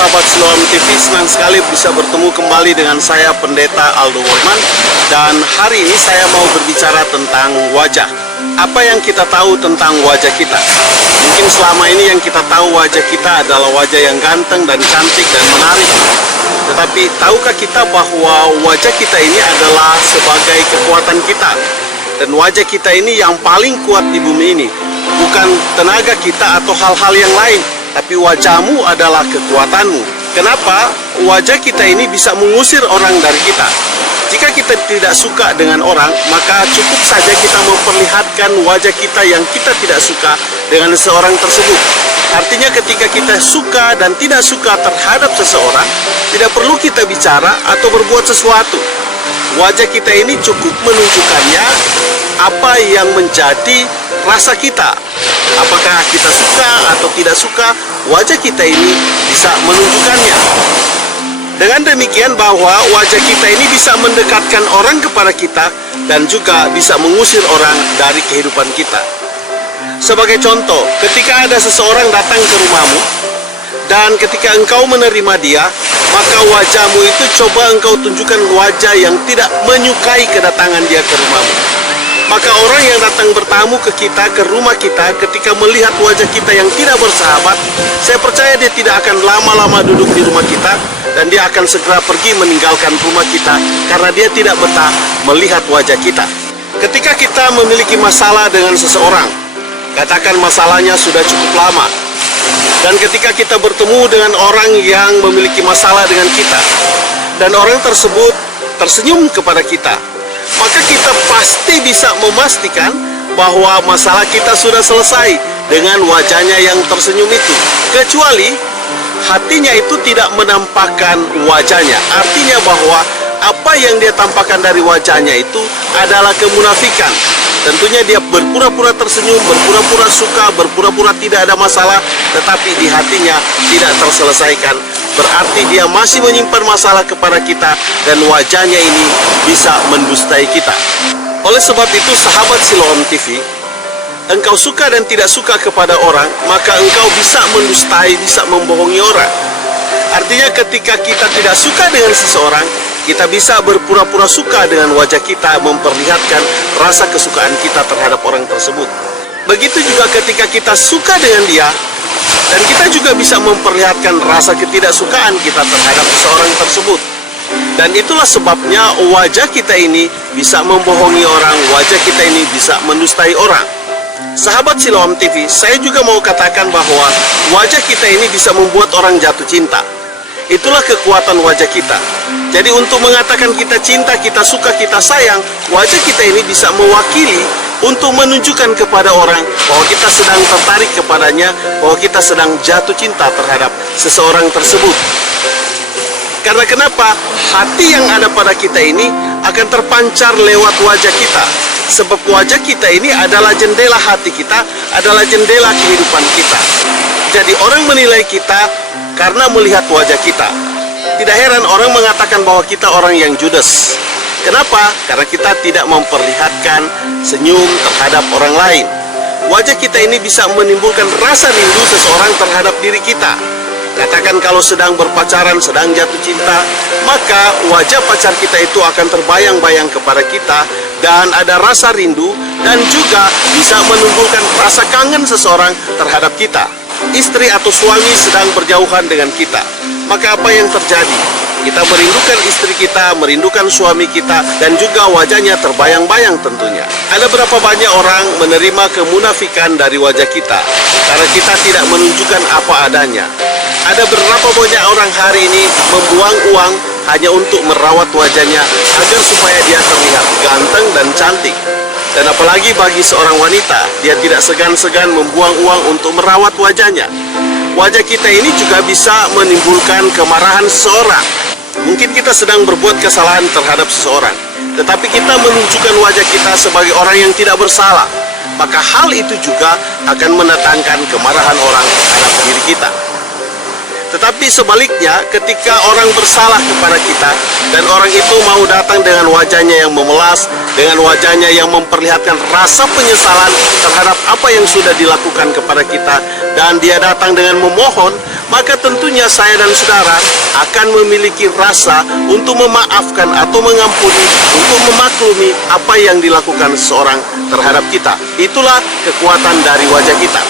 sahabat Siloam TV, senang sekali bisa bertemu kembali dengan saya Pendeta Aldo Worman. Dan hari ini saya mau berbicara tentang wajah. Apa yang kita tahu tentang wajah kita? Mungkin selama ini yang kita tahu wajah kita adalah wajah yang ganteng dan cantik dan menarik. Tetapi tahukah kita bahwa wajah kita ini adalah sebagai kekuatan kita? Dan wajah kita ini yang paling kuat di bumi ini. Bukan tenaga kita atau hal-hal yang lain, tapi wajahmu adalah kekuatanmu. Kenapa? Wajah kita ini bisa mengusir orang dari kita. Jika kita tidak suka dengan orang, maka cukup saja kita memperlihatkan wajah kita yang kita tidak suka dengan seseorang tersebut. Artinya ketika kita suka dan tidak suka terhadap seseorang, tidak perlu kita bicara atau berbuat sesuatu. Wajah kita ini cukup menunjukkannya apa yang menjadi rasa kita. Apakah kita suka atau tidak suka, wajah kita ini bisa menunjukkannya. Dengan demikian bahwa wajah kita ini bisa mendekatkan orang kepada kita dan juga bisa mengusir orang dari kehidupan kita. Sebagai contoh, ketika ada seseorang datang ke rumahmu dan ketika engkau menerima dia, maka wajahmu itu coba engkau tunjukkan wajah yang tidak menyukai kedatangan dia ke rumahmu. Maka orang yang datang bertamu ke kita, ke rumah kita, ketika melihat wajah kita yang tidak bersahabat, saya percaya dia tidak akan lama-lama duduk di rumah kita, dan dia akan segera pergi meninggalkan rumah kita, karena dia tidak betah melihat wajah kita. Ketika kita memiliki masalah dengan seseorang, katakan masalahnya sudah cukup lama, dan ketika kita bertemu dengan orang yang memiliki masalah dengan kita, dan orang tersebut tersenyum kepada kita, maka kita pasti bisa memastikan bahwa masalah kita sudah selesai dengan wajahnya yang tersenyum itu. Kecuali hatinya itu tidak menampakkan wajahnya. Artinya bahwa apa yang dia tampakkan dari wajahnya itu adalah kemunafikan. Tentunya dia berpura-pura tersenyum, berpura-pura suka, berpura-pura tidak ada masalah, tetapi di hatinya tidak terselesaikan. Berarti dia masih menyimpan masalah kepada kita, dan wajahnya ini bisa mendustai kita. Oleh sebab itu, sahabat Siloam TV, engkau suka dan tidak suka kepada orang, maka engkau bisa mendustai, bisa membohongi orang. Artinya ketika kita tidak suka dengan seseorang, kita bisa berpura-pura suka dengan wajah kita, memperlihatkan rasa kesukaan kita terhadap orang tersebut. Begitu juga ketika kita suka dengan dia, dan kita juga bisa memperlihatkan rasa ketidaksukaan kita terhadap seseorang tersebut. Dan itulah sebabnya wajah kita ini bisa membohongi orang, wajah kita ini bisa mendustai orang. Sahabat Siloam TV, saya juga mau katakan bahwa wajah kita ini bisa membuat orang jatuh cinta. Itulah kekuatan wajah kita. Jadi untuk mengatakan kita cinta, kita suka, kita sayang, wajah kita ini bisa mewakili untuk menunjukkan kepada orang bahwa kita sedang tertarik kepadanya, bahwa kita sedang jatuh cinta terhadap seseorang tersebut. Karena kenapa? Hati yang ada pada kita ini akan terpancar lewat wajah kita. Sebab wajah kita ini adalah jendela hati kita, adalah jendela kehidupan kita. Jadi orang menilai kita karena melihat wajah kita. Tidak heran orang mengatakan bahwa kita orang yang judes. Kenapa? Karena kita tidak memperlihatkan senyum terhadap orang lain. Wajah kita ini bisa menimbulkan rasa rindu seseorang terhadap diri kita. Katakan kalau sedang berpacaran, sedang jatuh cinta, maka wajah pacar kita itu akan terbayang-bayang kepada kita, dan ada rasa rindu, dan juga bisa menimbulkan rasa kangen seseorang terhadap kita. Istri atau suami sedang berjauhan dengan kita, maka apa yang terjadi? Kita merindukan istri kita, merindukan suami kita, dan juga wajahnya terbayang-bayang tentunya. Ada berapa banyak orang menerima kemunafikan dari wajah kita, karena kita tidak menunjukkan apa adanya. Ada berapa banyak orang hari ini membuang uang hanya untuk merawat wajahnya, agar supaya dia terlihat ganteng dan cantik. Dan apalagi bagi seorang wanita, dia tidak segan-segan membuang uang untuk merawat wajahnya. Wajah kita ini juga bisa menimbulkan kemarahan seseorang. Mungkin kita sedang berbuat kesalahan terhadap seseorang, tetapi kita menunjukkan wajah kita sebagai orang yang tidak bersalah. Maka hal itu juga akan mendatangkan kemarahan orang terhadap diri kita. Tetapi sebaliknya, ketika orang bersalah kepada kita dan orang itu mau datang dengan wajahnya yang memelas, dengan wajahnya yang memperlihatkan rasa penyesalan terhadap apa yang sudah dilakukan kepada kita, dan dia datang dengan memohon, maka tentunya saya dan saudara akan memiliki rasa untuk memaafkan atau mengampuni, untuk memaklumi apa yang dilakukan seseorang terhadap kita. Itulah kekuatan dari wajah kita.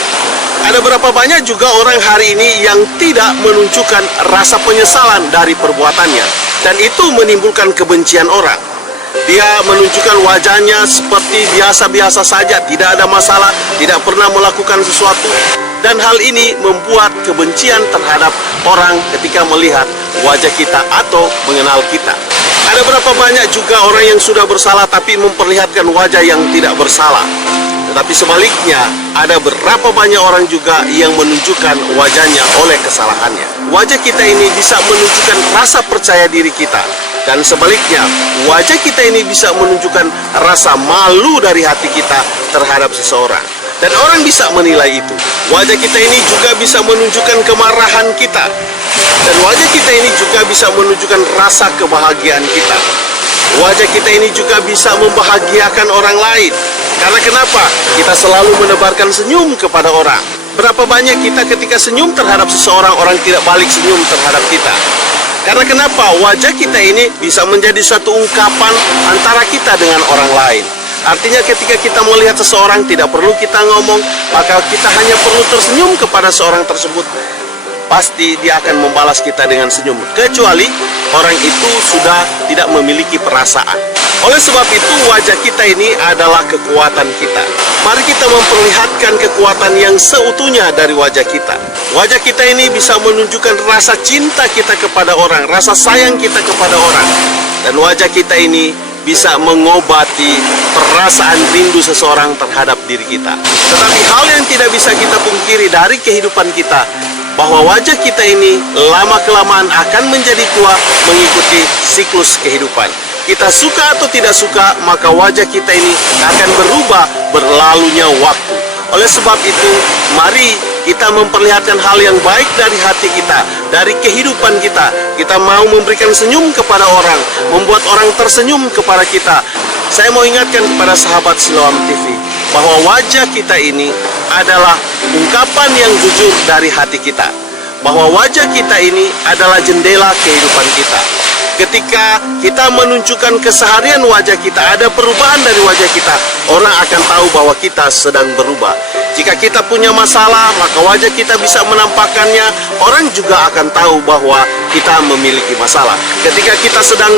Ada berapa banyak juga orang hari ini yang tidak menunjukkan rasa penyesalan dari perbuatannya, dan itu menimbulkan kebencian orang. Dia menunjukkan wajahnya seperti biasa-biasa saja, tidak ada masalah, tidak pernah melakukan sesuatu. Dan hal ini membuat kebencian terhadap orang ketika melihat wajah kita atau mengenal kita. Ada berapa banyak juga orang yang sudah bersalah tapi memperlihatkan wajah yang tidak bersalah. Tetapi sebaliknya, ada berapa banyak orang juga yang menunjukkan wajahnya oleh kesalahannya. Wajah kita ini bisa menunjukkan rasa percaya diri kita. Dan sebaliknya, wajah kita ini bisa menunjukkan rasa malu dari hati kita terhadap seseorang. Dan orang bisa menilai itu. Wajah kita ini juga bisa menunjukkan kemarahan kita. Dan wajah kita ini juga bisa menunjukkan rasa kebahagiaan kita. Wajah kita ini juga bisa membahagiakan orang lain. Karena kenapa? Kita selalu menebarkan senyum kepada orang. Berapa banyak kita ketika senyum terhadap seseorang, orang tidak balik senyum terhadap kita. Karena kenapa? Wajah kita ini bisa menjadi suatu ungkapan antara kita dengan orang lain. Artinya ketika kita melihat seseorang, tidak perlu kita ngomong, maka kita hanya perlu tersenyum kepada seorang tersebut. Pasti dia akan membalas kita dengan senyum, kecuali orang itu sudah tidak memiliki perasaan. Oleh sebab itu, wajah kita ini adalah kekuatan kita. Mari kita memperlihatkan kekuatan yang seutuhnya dari wajah kita. Wajah kita ini bisa menunjukkan rasa cinta kita kepada orang, rasa sayang kita kepada orang. Dan wajah kita ini bisa mengobati perasaan rindu seseorang terhadap diri kita. Tetapi hal yang tidak bisa kita pungkiri dari kehidupan kita, bahwa wajah kita ini lama-kelamaan akan menjadi tua mengikuti siklus kehidupan. Kita suka atau tidak suka, maka wajah kita ini akan berubah berlalunya waktu. Oleh sebab itu, mari kita memperlihatkan hal yang baik dari hati kita, dari kehidupan kita. Kita mau memberikan senyum kepada orang, membuat orang tersenyum kepada kita. Saya mau ingatkan kepada sahabat Siloam TV, bahwa wajah kita ini adalah ungkapan yang jujur dari hati kita. Bahwa wajah kita ini adalah jendela kehidupan kita. Ketika kita menunjukkan keseharian wajah kita, ada perubahan dari wajah kita, orang akan tahu bahwa kita sedang berubah. Jika kita punya masalah, maka wajah kita bisa menampakkannya. Orang juga akan tahu bahwa kita memiliki masalah. Ketika kita sedang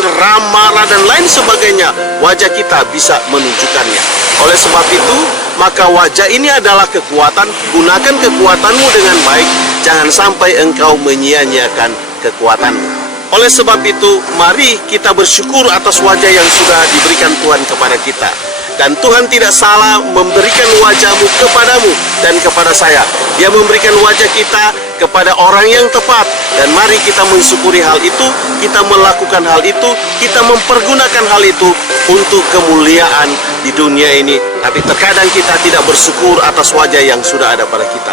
marah dan lain sebagainya, wajah kita bisa menunjukkannya. Oleh sebab itu, maka wajah ini adalah kekuatan. Gunakan kekuatanmu dengan baik. Jangan sampai engkau menyia-nyiakan kekuatanmu. Oleh sebab itu, mari kita bersyukur atas wajah yang sudah diberikan Tuhan kepada kita. Dan Tuhan tidak salah memberikan wajahmu kepadamu dan kepada saya. Dia memberikan wajah kita kepada orang yang tepat. Dan mari kita mensyukuri hal itu, kita melakukan hal itu, kita mempergunakan hal itu untuk kemuliaan di dunia ini. Tapi terkadang kita tidak bersyukur atas wajah yang sudah ada pada kita.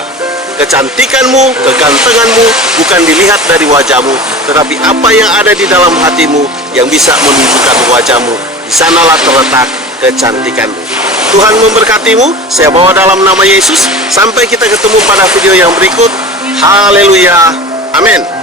Kecantikanmu, kegantenganmu bukan dilihat dari wajahmu, tetapi apa yang ada di dalam hatimu yang bisa menunjukkan wajahmu. Di sanalah terletak kecantikanmu. Tuhan memberkatimu. Saya bawa dalam nama Yesus. Sampai kita ketemu pada video yang berikut. Haleluya. Amin.